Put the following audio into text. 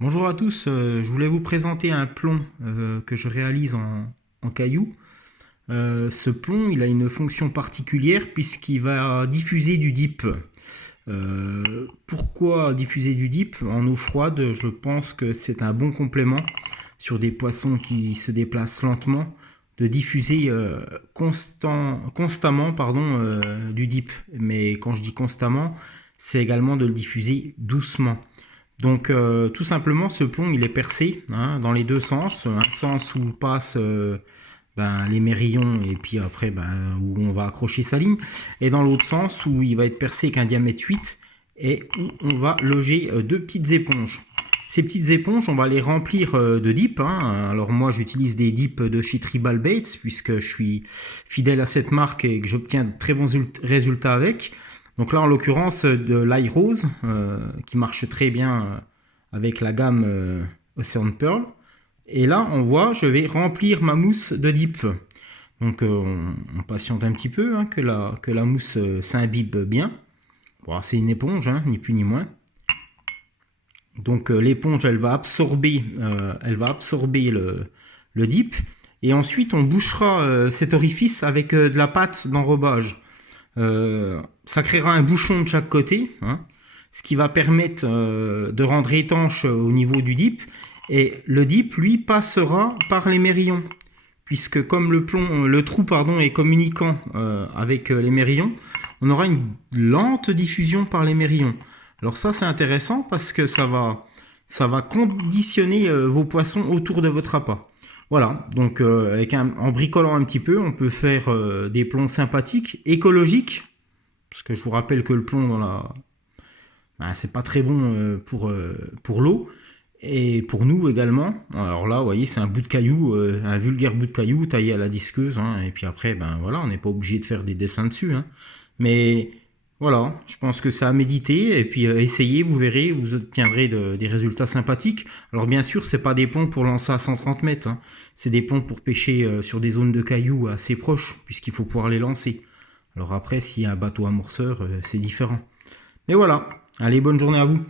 Bonjour à tous, je voulais vous présenter un plomb que je réalise en caillou. Ce plomb, il a une fonction particulière puisqu'il va diffuser du dip. Pourquoi diffuser du dip en eau froide? Je pense que c'est un bon complément sur des poissons qui se déplacent lentement, de diffuser constamment du dip. Mais quand je dis constamment, c'est également de le diffuser doucement. Donc tout simplement, ce plomb, il est percé dans les deux sens. Un sens où passent les mérillons et puis après où on va accrocher sa ligne. Et dans l'autre sens où il va être percé avec un diamètre 8 et où on va loger deux petites éponges. Ces petites éponges, on va les remplir de dip. Alors moi, j'utilise des dips de chez Tribal Baits puisque je suis fidèle à cette marque et que j'obtiens de très bons résultats avec. Donc là, en l'occurrence, de l'ail rose, qui marche très bien avec la gamme Ocean Pearl. Et là, on voit, je vais remplir ma mousse de dip. Donc on patiente un petit peu, que la mousse s'imbibe bien. Bon, c'est une éponge, ni plus ni moins. Donc l'éponge, elle va absorber le dip. Et ensuite, on bouchera cet orifice avec de la pâte d'enrobage. Ça créera un bouchon de chaque côté, ce qui va permettre de rendre étanche au niveau du dip. Et le dip, lui, passera par les mérillons, puisque comme le trou est communicant avec les mérillons, on aura une lente diffusion par les mérillons. Alors ça, c'est intéressant parce que ça va conditionner vos poissons autour de votre appât. Voilà, donc en bricolant un petit peu, on peut faire des plombs sympathiques, écologiques, parce que je vous rappelle que le plomb c'est pas très bon pour l'eau, et pour nous également. Alors là, vous voyez, c'est un bout de caillou, un vulgaire bout de caillou taillé à la disqueuse, et puis après, voilà, on n'est pas obligé de faire des dessins dessus, mais voilà, je pense que c'est à méditer, et puis essayez, vous verrez, vous obtiendrez des résultats sympathiques. Alors bien sûr, c'est pas des ponts pour lancer à 130 mètres, c'est des ponts pour pêcher sur des zones de cailloux assez proches, puisqu'il faut pouvoir les lancer. Alors après, s'il y a un bateau amorceur, c'est différent. Mais voilà, allez, bonne journée à vous.